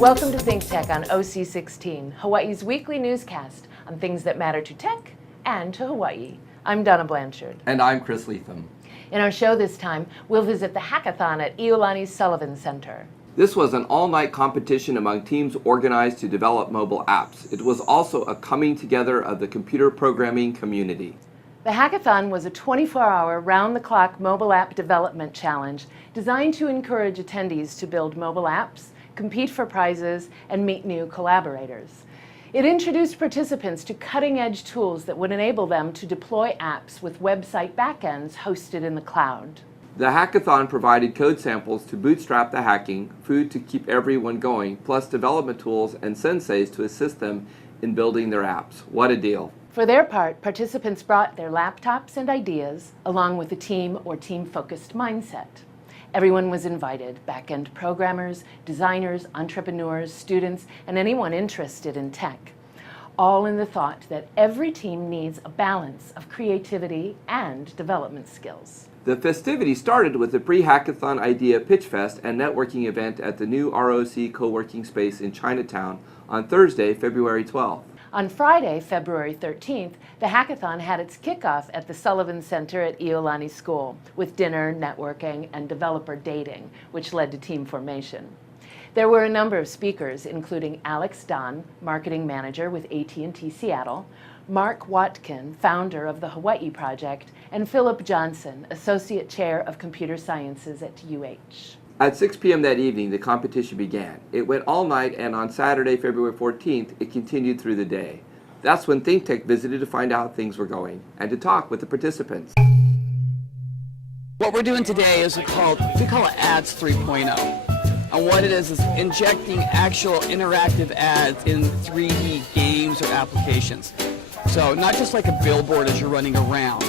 Welcome to ThinkTech on OC16, Hawaii's weekly newscast on things that matter to tech and to Hawaii. I'm Donna Blanchard. And I'm Chris Lethem. In our show this time, we'll visit the Hackathon at Iolani's Sullivan Center. This was an all-night competition among teams organized to develop mobile apps. It was also a coming together of the computer programming community. The Hackathon was a 24-hour, round-the-clock mobile app development challenge designed to encourage attendees to build mobile apps, compete for prizes, and meet new collaborators. It introduced participants to cutting-edge tools that would enable them to deploy apps with website backends hosted in the cloud. The hackathon provided code samples to bootstrap the hacking, food to keep everyone going, plus development tools and senseis to assist them in building their apps. What a deal. For their part, participants brought their laptops and ideas, along with a team or team-focused mindset. Everyone was invited, back-end programmers, designers, entrepreneurs, students, and anyone interested in tech. All in the thought that every team needs a balance of creativity and development skills. The festivities started with a pre-hackathon idea pitch fest and networking event at the new ROC co-working space in Chinatown on Thursday, February 12th. On Friday, February 13th, the hackathon had its kickoff at the Sullivan Center at Iolani School with dinner, networking, and developer dating, which led to team formation. There were a number of speakers, including Alex Don, marketing manager with AT&T Seattle, Mark Watkin, founder of the Hawai'i project, and Philip Johnson, associate chair of computer sciences at UH. At 6 p.m. that evening, the competition began. It went all night, and on Saturday, February 14th, it continued through the day. That's when ThinkTech visited to find out how things were going and to talk with the participants. What we're doing today is we call it Ads 3.0. And what it is injecting actual interactive ads in 3D games or applications. So not just like a billboard as you're running around,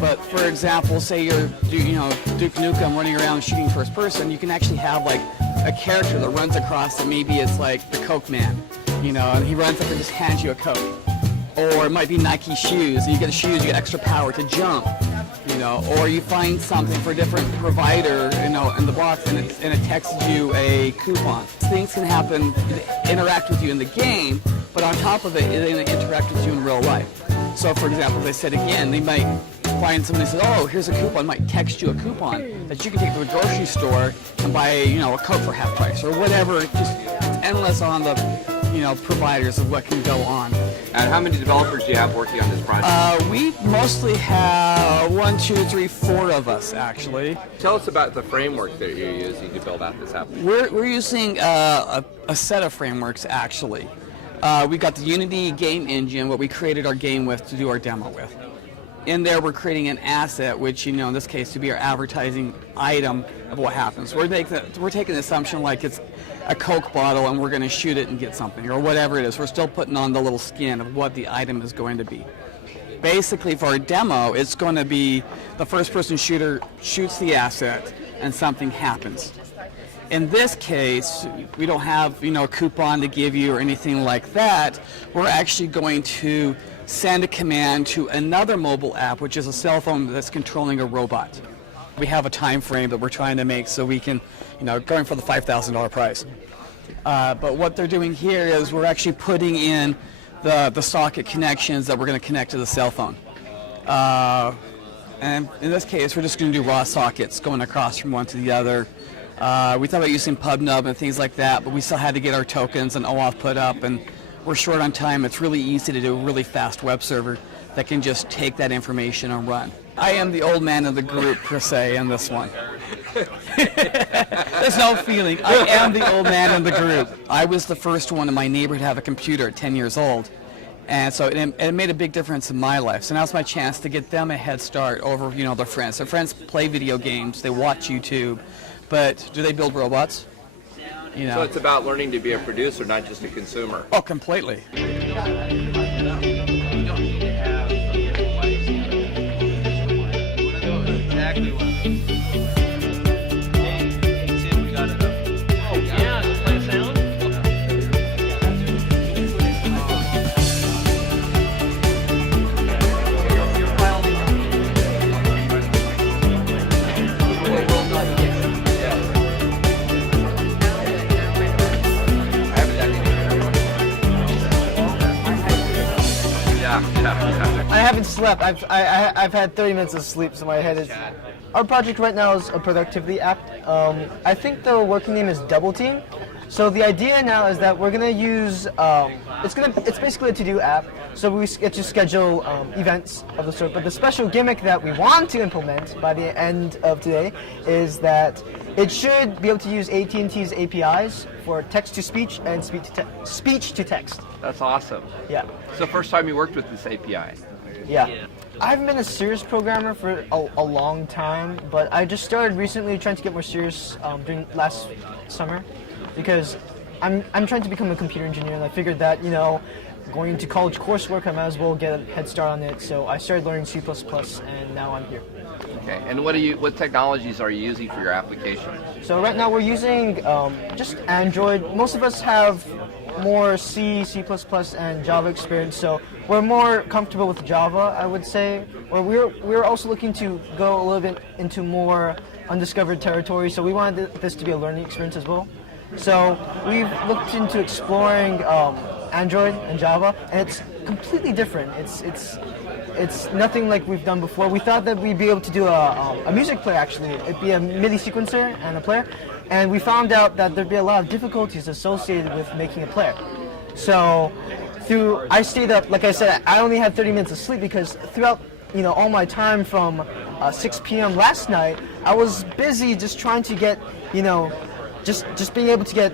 but for example, say you're Duke Nukem running around shooting first person, you can actually have like a character that runs across and maybe it's like the Coke Man, and he runs up and just hands you a Coke. Or it might be Nike shoes, and you get the shoes, you get extra power to jump, or you find something for a different provider, in the box and it texts you a coupon. Things can happen, interact with you in the game, but on top of it, they're going to interact with you in real life. So for example, they said again, they might find somebody who says, oh, here's a coupon, might text you a coupon that you can take to a grocery store and buy, a Coke for half price or whatever. Just it's endless on the, providers of what can go on. And how many developers do you have working on this project? We mostly have 1, 2, 3, 4 of us actually. Tell us about the framework that you're using to build out this app. We're using a set of frameworks actually. We got the Unity game engine, what we created our game with to do our demo with. In there, we're creating an asset, which, in this case, to be our advertising item of what happens. We're taking the assumption like it's a Coke bottle and we're going to shoot it and get something, or whatever it is. We're still putting on the little skin of what the item is going to be. Basically, for our demo, it's going to be the first-person shooter shoots the asset and something happens. In this case, we don't have, a coupon to give you or anything like that. We're actually going to send a command to another mobile app, which is a cell phone that's controlling a robot. We have a time frame that we're trying to make so we can, going for the $5,000 prize. But what they're doing here is we're actually putting in the socket connections that we're going to connect to the cell phone. And in this case, we're just going to do raw sockets going across from one to the other. We thought about using PubNub and things like that, but we still had to get our tokens and OAuth put up, and we're short on time. It's really easy to do a really fast web server that can just take that information and run. I am the old man of the group, per se, in this one. There's no feeling. I am the old man in the group. I was the first one in my neighborhood to have a computer at 10 years old, and so it made a big difference in my life. So now's my chance to get them a head start over, their friends. Their friends play video games, they watch YouTube, but do they build robots? So it's about learning to be a producer, not just a consumer. Oh, completely. haven't slept. I've had 30 minutes of sleep, so my head is. Our project right now is a productivity app. I think the working name is Double Team. So the idea now is that we're gonna use. It's basically a to-do app. So we get to schedule events of the sort. But the special gimmick that we want to implement by the end of today is that it should be able to use AT&T's APIs for text-to-speech and speech-to-text. That's awesome. Yeah. So first time you worked with this API? Yeah. I haven't been a serious programmer for a long time, but I just started recently trying to get more serious during last summer because I'm trying to become a computer engineer, and I figured that, going to college coursework, I might as well get a head start on it. So I started learning C++, and now I'm here. Okay. And what technologies are you using for your application? So right now we're using just Android. Most of us have more C, C++, and Java experience, so we're more comfortable with Java, I would say. Or we're also looking to go a little bit into more undiscovered territory, so we wanted this to be a learning experience as well. So we've looked into exploring Android and Java, and it's completely different. It's nothing like we've done before. We thought that we'd be able to do a music player, actually. It'd be a MIDI sequencer and a player. And we found out that there'd be a lot of difficulties associated with making a player. So I stayed up, like I said, I only had 30 minutes of sleep because throughout all my time from 6 p.m. last night, I was busy just trying to get, just being able to get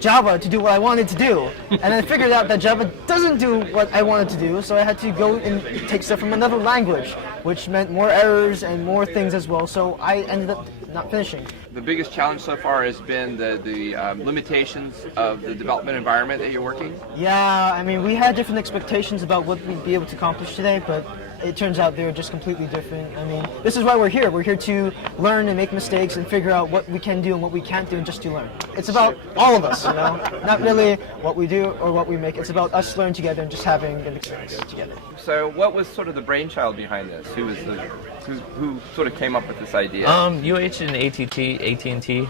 Java to do what I wanted to do. And I figured out that Java doesn't do what I wanted to do, so I had to go and take stuff from another language, which meant more errors and more things as well, so I ended up not finishing. The biggest challenge so far has been the limitations of the development environment that you're working? Yeah, I mean, we had different expectations about what we'd be able to accomplish today, but it turns out they were just completely different. I mean, this is why we're here. We're here to learn and make mistakes and figure out what we can do and what we can't do and just to learn. It's about all of us, not really what we do or what we make. It's about us learning together and just having an experience together. So what was sort of the brainchild behind this? Who sort of came up with this idea? UH and AT&T.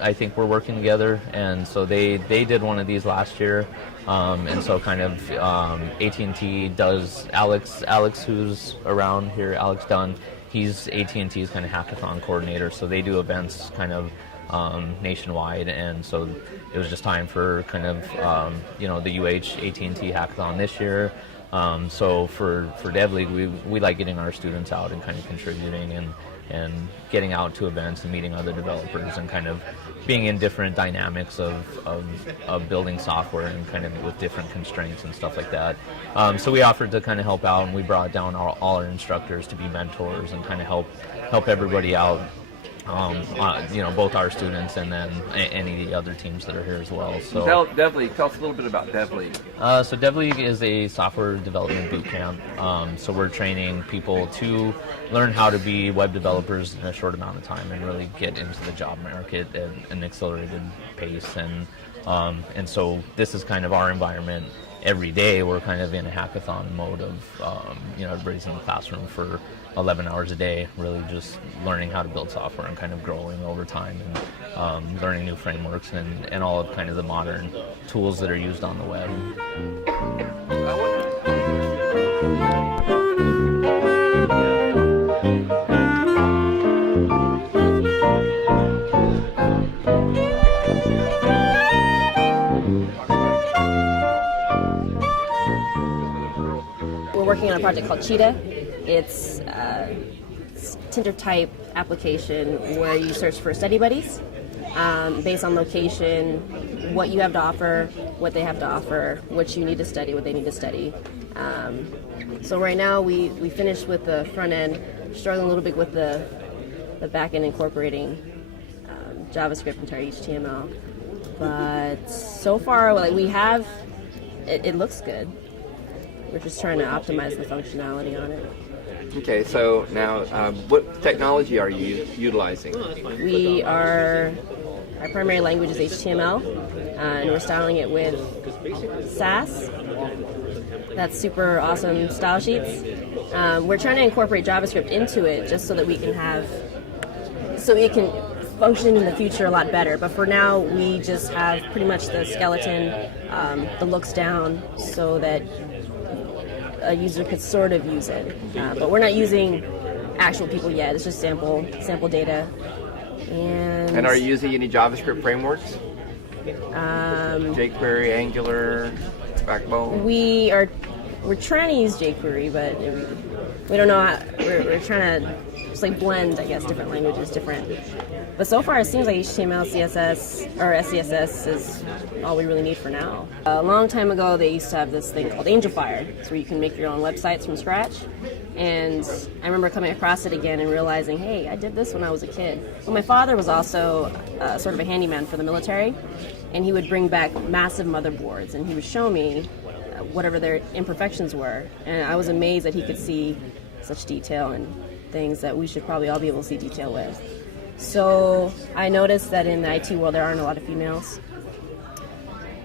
I think we're working together, and so they did one of these last year. And so kind of AT&T does Alex who's around here, Alex Dunn, he's AT&T's kind of hackathon coordinator, so they do events kind of nationwide, and so it was just time for kind of the UH AT&T hackathon this year. So for DevLeague, we like getting our students out and kind of contributing and getting out to events and meeting other developers and kind of being in different dynamics of building software and kind of with different constraints and stuff like that. So we offered to kind of help out, and we brought down all our instructors to be mentors and kind of help everybody out. Both our students and then any of the other teams that are here as well. So DevLeague, tell us a little bit about DevLeague. So DevLeague is a software development boot camp. So we're training people to learn how to be web developers in a short amount of time and really get into the job market at an accelerated pace. And so this is kind of our environment. Every day we're kind of in a hackathon mode of, everybody's in the classroom for 11 hours a day, really just learning how to build software and kind of growing over time and learning new frameworks and all of kind of the modern tools that are used on the web. We're working on a project called Cheetah. It's a Tinder-type application where you search for study buddies based on location, what you have to offer, what they have to offer, what you need to study, what they need to study. So right now we finished with the front end, struggling a little bit with the back end incorporating JavaScript into our HTML. But so far, we have, it looks good. We're just trying to optimize the functionality on it. Okay, so now what technology are you utilizing? Our primary language is HTML, and we're styling it with Sass. That's super awesome style sheets. We're trying to incorporate JavaScript into it just so that we can function in the future a lot better. But for now, we just have pretty much the skeleton, the looks down, so that a user could sort of use it. But we're not using actual people yet. It's just sample data. And are you using any JavaScript frameworks? jQuery, Angular, Backbone? We're trying to use jQuery, but we don't know how, we're trying to just like blend, I guess, different languages, But so far it seems like HTML, CSS, or SCSS is all we really need for now. A long time ago they used to have this thing called AngelFire. It's where you can make your own websites from scratch. And I remember coming across it again and realizing, hey, I did this when I was a kid. Well, my father was also sort of a handyman for the military, and he would bring back massive motherboards, and he would show me whatever their imperfections were. And I was amazed that he could see such detail and things that we should probably all be able to see detail with. So I noticed that in the IT world there aren't a lot of females.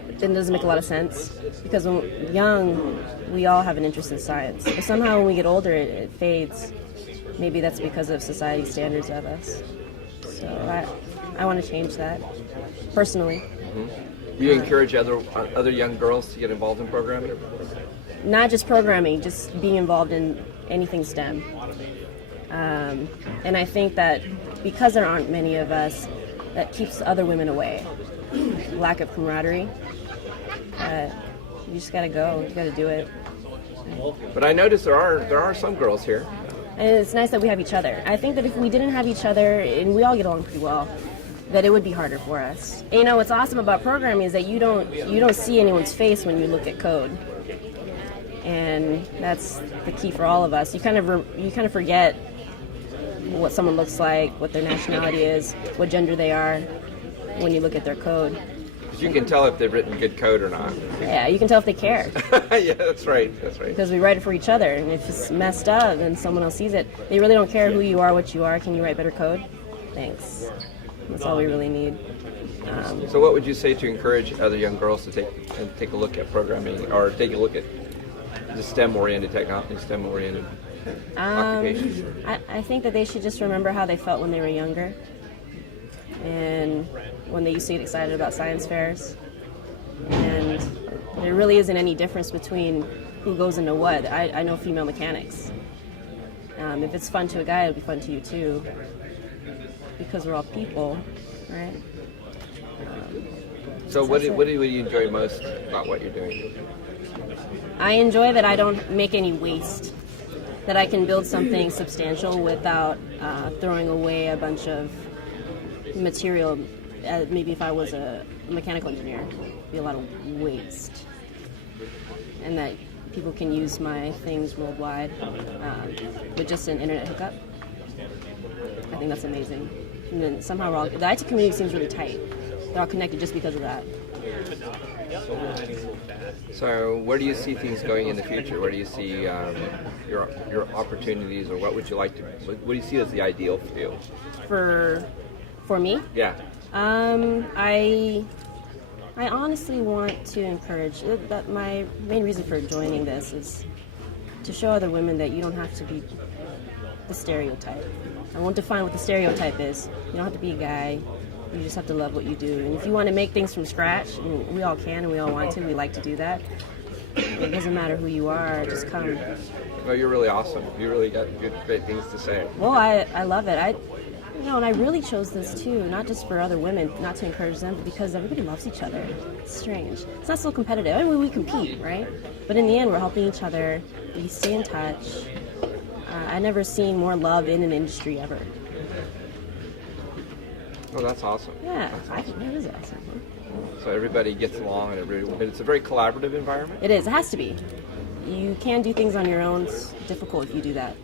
It doesn't make a lot of sense, because when we're young, we all have an interest in science. But somehow when we get older, it fades. Maybe that's because of society's standards of us. So I want to change that, personally. Do you encourage other young girls to get involved in programming? Not just programming, just being involved in anything STEM. And I think that because there aren't many of us, that keeps other women away. Lack of camaraderie. You just gotta go. You gotta do it. But I noticed there are some girls here. And it's nice that we have each other. I think that if we didn't have each other, and we all get along pretty well, that it would be harder for us. And, you know, what's awesome about programming is that you don't see anyone's face when you look at code. And that's the key for all of us. You kind of forget what someone looks like, what their nationality is, what gender they are when you look at their code. You can tell if they've written good code or not. Yeah, you can tell if they care. Yeah, that's right. Because we write it for each other, and if it's messed up and someone else sees it, they really don't care who you are, what you are. Can you write better code? Thanks. That's all we really need. So what would you say to encourage other young girls to take a look at programming, or take a look at the STEM-oriented technology, STEM-oriented occupations? I think that they should just remember how they felt when they were younger, and when they used to get excited about science fairs. And there really isn't any difference between who goes into what. I know female mechanics. If it's fun to a guy, it'll be fun to you too, because we're all people, right? So what do you enjoy most about what you're doing? I enjoy that I don't make any waste, that I can build something substantial without throwing away a bunch of material. Maybe if I was a mechanical engineer, it'd be a lot of waste. And that people can use my things worldwide with just an internet hookup. I think that's amazing. And then somehow the IT community seems really tight. They're all connected just because of that. So where do you see things going in the future? Where do you see your opportunities, or what would you like to? What do you see as the ideal field? For me? Yeah. I honestly want to encourage that. My main reason for joining this is to show other women that you don't have to be the stereotype. I won't define what the stereotype is. You don't have to be a guy. You just have to love what you do. And if you want to make things from scratch, and we all can and we all want to, we like to do that. It doesn't matter who you are, just come. Well, you're really awesome. You really got great things to say. Well, I love it. And I really chose this too, not just for other women, not to encourage them, but because everybody loves each other. It's strange. It's not so competitive. I mean, we compete, right? But in the end, we're helping each other. We stay in touch. I've never seen more love in an industry ever. Oh, that's awesome. Yeah, that's awesome. It is awesome. Huh? So everybody gets along, and it's a very collaborative environment? It is. It has to be. You can do things on your own. It's difficult if you do that.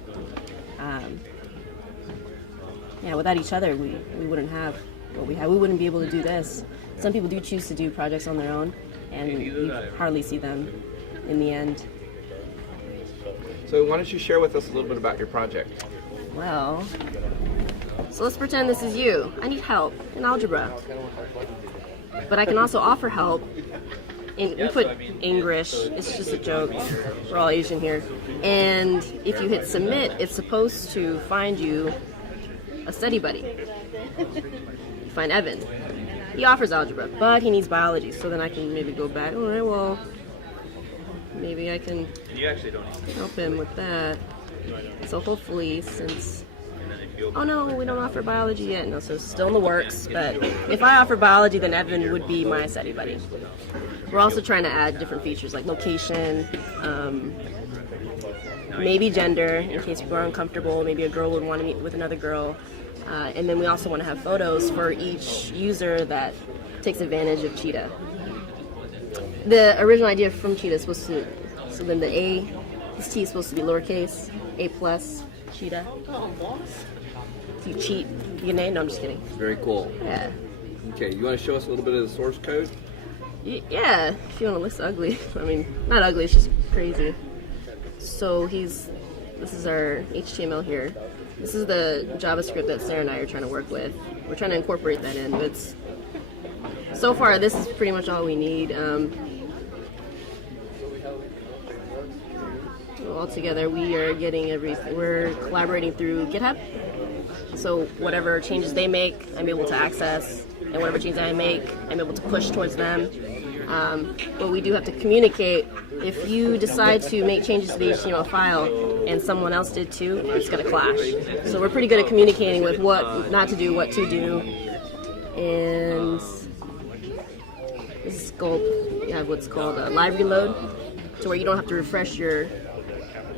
Without each other, we wouldn't have what we have. We wouldn't be able to do this. Some people do choose to do projects on their own, and you hardly see them in the end. So why don't you share with us a little bit about your project? Well, so let's pretend this is you. I need help in algebra. But I can also offer help. We put English, it's just a joke. We're all Asian here. And if you hit submit, it's supposed to find you a study buddy. You find Evan. He offers algebra, but he needs biology, so then I can maybe go back. All right, well, maybe I can help him with that. So hopefully, since, oh no, we don't offer biology yet. No, so it's still in the works. But if I offer biology, then Evan would be my study buddy. We're also trying to add different features like location, maybe gender, in case people are uncomfortable. Maybe a girl would want to meet with another girl. And then we also want to have photos for each user that takes advantage of Cheetah. The original idea from Cheetah is supposed to, so then the A, this T is supposed to be lowercase, A plus, Cheetah. If you cheat, you get an A? No, I'm just kidding. Very cool. Yeah. Okay, you want to show us a little bit of the source code? Yeah, if you want to list ugly. I mean, not ugly, it's just crazy. So this is our HTML here. This is the JavaScript that Sarah and I are trying to work with. We're trying to incorporate that in, but so far this is pretty much all we need. All together we are getting everything. We're collaborating through GitHub. So whatever changes they make, I'm able to access, and whatever changes I make, I'm able to push towards them. But we do have to communicate. If you decide to make changes to the HTML file and someone else did too, it's going to clash. So we're pretty good at communicating with what not to do, what to do. And this is called, you have what's called a live reload, to where you don't have to refresh your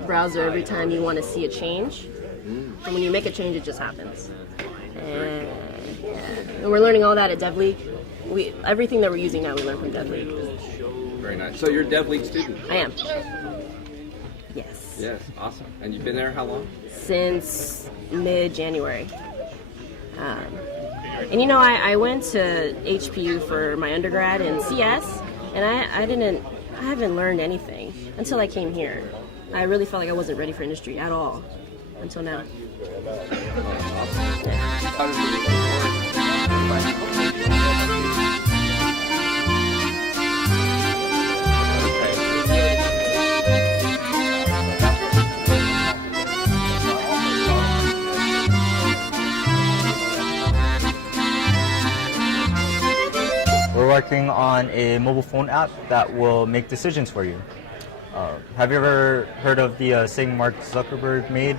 browser every time you want to see a change. And when you make a change, it just happens. And we're learning all that at DevLeague. Everything that we're using now, we learn from DevLeague. Very nice. So you're a DevLeague student? I am. Yes. Yes, awesome. And you've been there how long? Since mid-January. And you know, I went to HPU for my undergrad in CS, and I haven't learned anything until I came here. I really felt like I wasn't ready for industry at all until now. We're working on a mobile phone app that will make decisions for you. Have you ever heard of the saying Mark Zuckerberg made?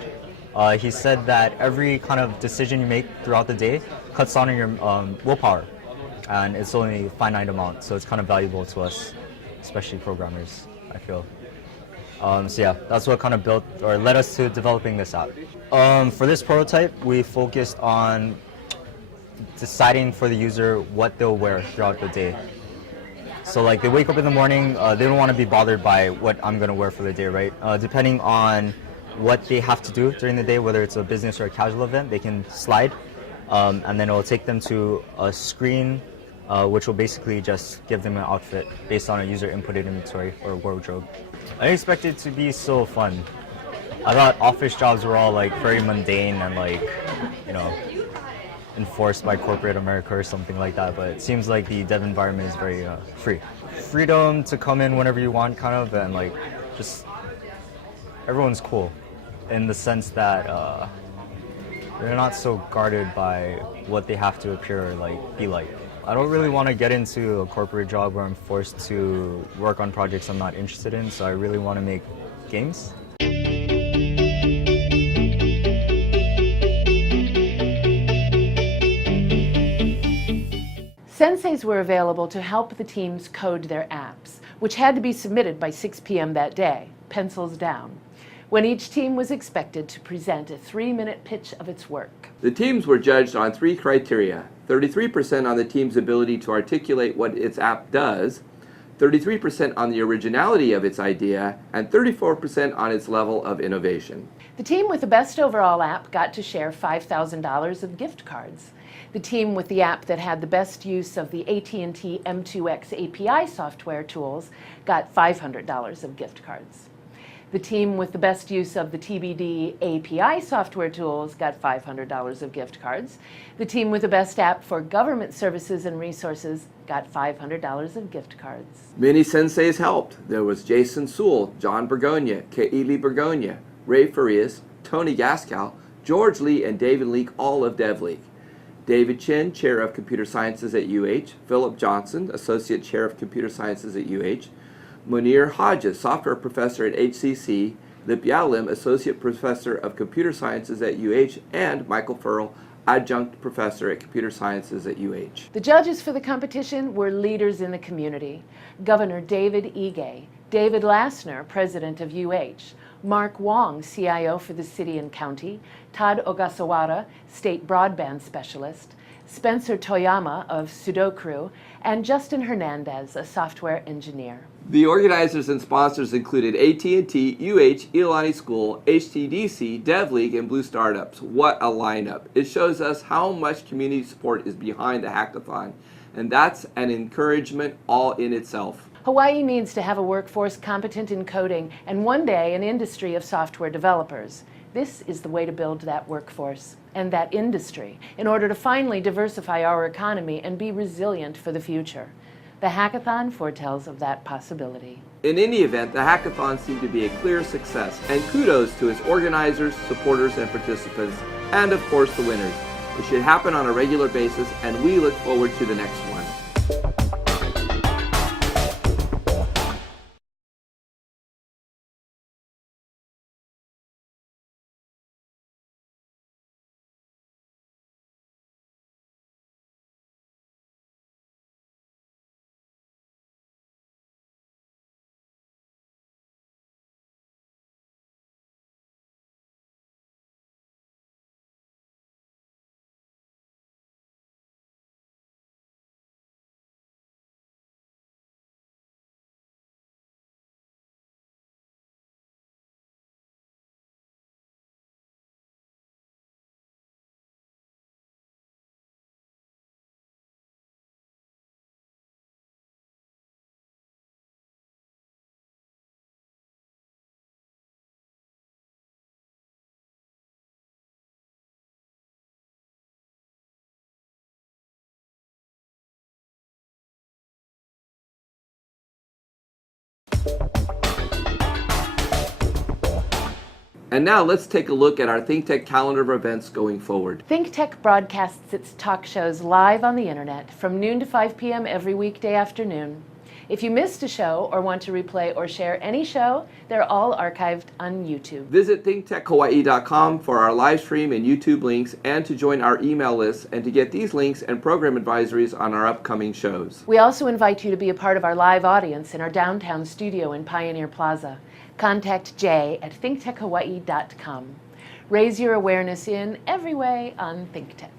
He said that every kind of decision you make throughout the day cuts down on your willpower, and it's only a finite amount, so it's kind of valuable to us, especially programmers, I feel. So yeah, that's what kind of built or led us to developing this app. For this prototype, we focused on deciding for the user what they'll wear throughout the day. So like they wake up in the morning, they don't want to be bothered by what I'm going to wear for the day, right? Depending on what they have to do during the day, whether it's a business or a casual event, they can slide, and then it will take them to a screen, which will basically just give them an outfit based on a user inputted inventory or wardrobe. I didn't expect it to be so fun. I thought office jobs were all like very mundane and like, you know, enforced by corporate America or something like that, but it seems like the dev environment is very free. Freedom to come in whenever you want, kind of, and like just everyone's cool in the sense that they're not so guarded by what they have to appear or like be like. I don't really want to get into a corporate job where I'm forced to work on projects I'm not interested in, so I really want to make games. Senseis were available to help the teams code their apps, which had to be submitted by 6 p.m. that day, pencils down, when each team was expected to present a 3-minute pitch of its work. The teams were judged on 3 criteria: 33% on the team's ability to articulate what its app does, 33% on the originality of its idea, and 34% on its level of innovation. The team with the best overall app got to share $5,000 of gift cards. The team with the app that had the best use of the AT&T M2X API software tools got $500 of gift cards. The team with the best use of the TBD API software tools got $500 of gift cards. The team with the best app for government services and resources got $500 of gift cards. Many senseis helped. There was Jason Sewell, John Bergonia, Keili Bergonia, Ray Farias, Tony Gaskell, George Lee, and David Leake, all of DevLeague. David Chin, Chair of Computer Sciences at UH, Philip Johnson, Associate Chair of Computer Sciences at UH, Munir Hodges, software professor at HCC, Lip Yalim, associate professor of computer sciences at UH, and Michael Furl, adjunct professor at computer sciences at UH. The judges for the competition were leaders in the community. Governor David Ige, David Lassner, president of UH, Mark Wong, CIO for the city and county, Todd Ogasawara, state broadband specialist, Spencer Toyama of Sudoku, and Justin Hernandez, a software engineer. The organizers and sponsors included AT&T, UH, Iolani School, HTDC, DevLeague, and Blue Startups. What a lineup. It shows us how much community support is behind the hackathon, and that's an encouragement all in itself. Hawaii needs to have a workforce competent in coding and one day an industry of software developers. This is the way to build that workforce and that industry in order to finally diversify our economy and be resilient for the future. The hackathon foretells of that possibility. In any event, the hackathon seemed to be a clear success, and kudos to its organizers, supporters, and participants, and of course the winners. It should happen on a regular basis, and we look forward to the next one. And now let's take a look at our ThinkTech calendar of events going forward. ThinkTech broadcasts its talk shows live on the internet from noon to 5 p.m. every weekday afternoon. If you missed a show or want to replay or share any show, they're all archived on YouTube. Visit ThinkTechHawaii.com for our live stream and YouTube links, and to join our email list and to get these links and program advisories on our upcoming shows. We also invite you to be a part of our live audience in our downtown studio in Pioneer Plaza. Contact Jay at ThinkTechHawaii.com. Raise your awareness in every way on ThinkTech.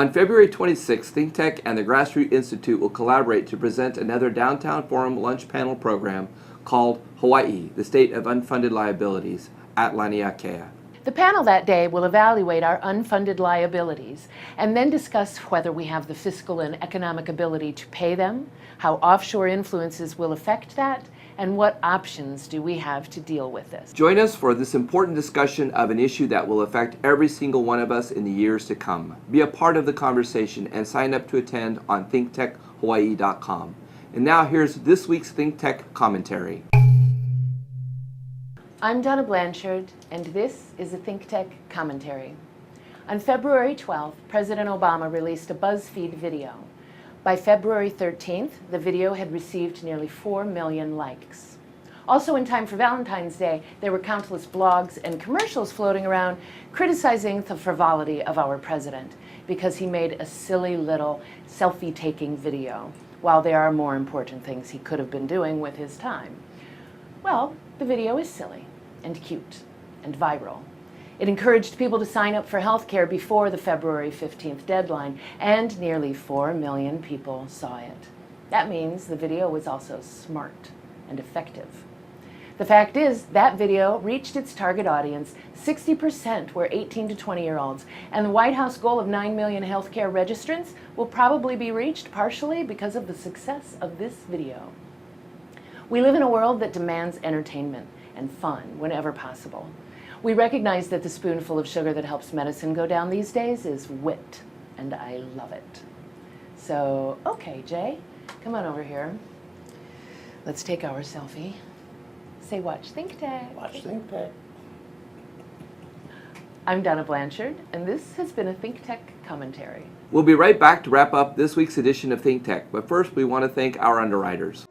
On February 26th, ThinkTech and the Grassroots Institute will collaborate to present another Downtown Forum lunch panel program called Hawai'i, the State of Unfunded Liabilities, at Laniakea. The panel that day will evaluate our unfunded liabilities and then discuss whether we have the fiscal and economic ability to pay them, how offshore influences will affect that, and what options do we have to deal with this. Join us for this important discussion of an issue that will affect every single one of us in the years to come. Be a part of the conversation and sign up to attend on ThinkTechHawaii.com. And now here's this week's ThinkTech commentary. I'm Donna Blanchard, and this is a ThinkTech commentary. On February 12th, President Obama released a BuzzFeed video. By February 13th, the video had received nearly 4 million likes. Also in time for Valentine's Day, there were countless blogs and commercials floating around criticizing the frivolity of our president. because he made a silly little selfie-taking video, while there are more important things he could have been doing with his time. Well, the video is silly and cute and viral. It encouraged people to sign up for healthcare before the February 15th deadline, and nearly 4 million people saw it. That means the video was also smart and effective. The fact is, that video reached its target audience. 60% were 18 to 20-year-olds, and the White House goal of 9 million healthcare registrants will probably be reached partially because of the success of this video. We live in a world that demands entertainment and fun whenever possible. We recognize that the spoonful of sugar that helps medicine go down these days is wit, and I love it. So, okay, Jay, come on over here. Let's take our selfie. Say, watch ThinkTech. Watch ThinkTech. I'm Donna Blanchard, and this has been a ThinkTech commentary. We'll be right back to wrap up this week's edition of ThinkTech, but first we want to thank our underwriters.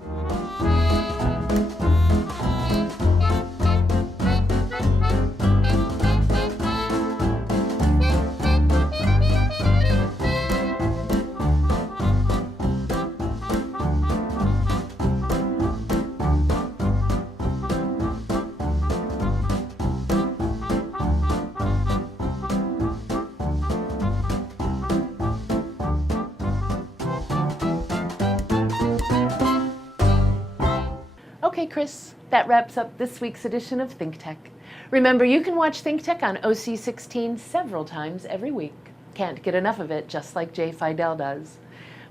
Okay, Chris, that wraps up this week's edition of ThinkTech. Remember, you can watch ThinkTech on OC16 several times every week. Can't get enough of it, just like Jay Fidel does.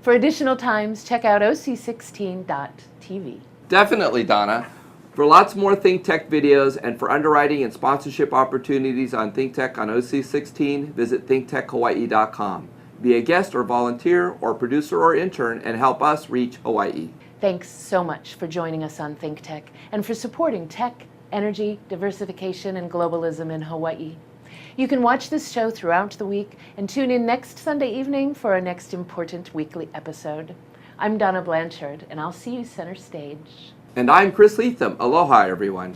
For additional times, check out oc16.tv. Definitely, Donna. For lots more ThinkTech videos and for underwriting and sponsorship opportunities on ThinkTech on OC16, visit thinktechhawaii.com. Be a guest or volunteer or producer or intern and help us reach Hawaii. Thanks so much for joining us on ThinkTech and for supporting tech, energy, diversification, and globalism in Hawaii. You can watch this show throughout the week and tune in next Sunday evening for our next important weekly episode. I'm Donna Blanchard, and I'll see you center stage. And I'm Chris Lethem. Aloha, everyone.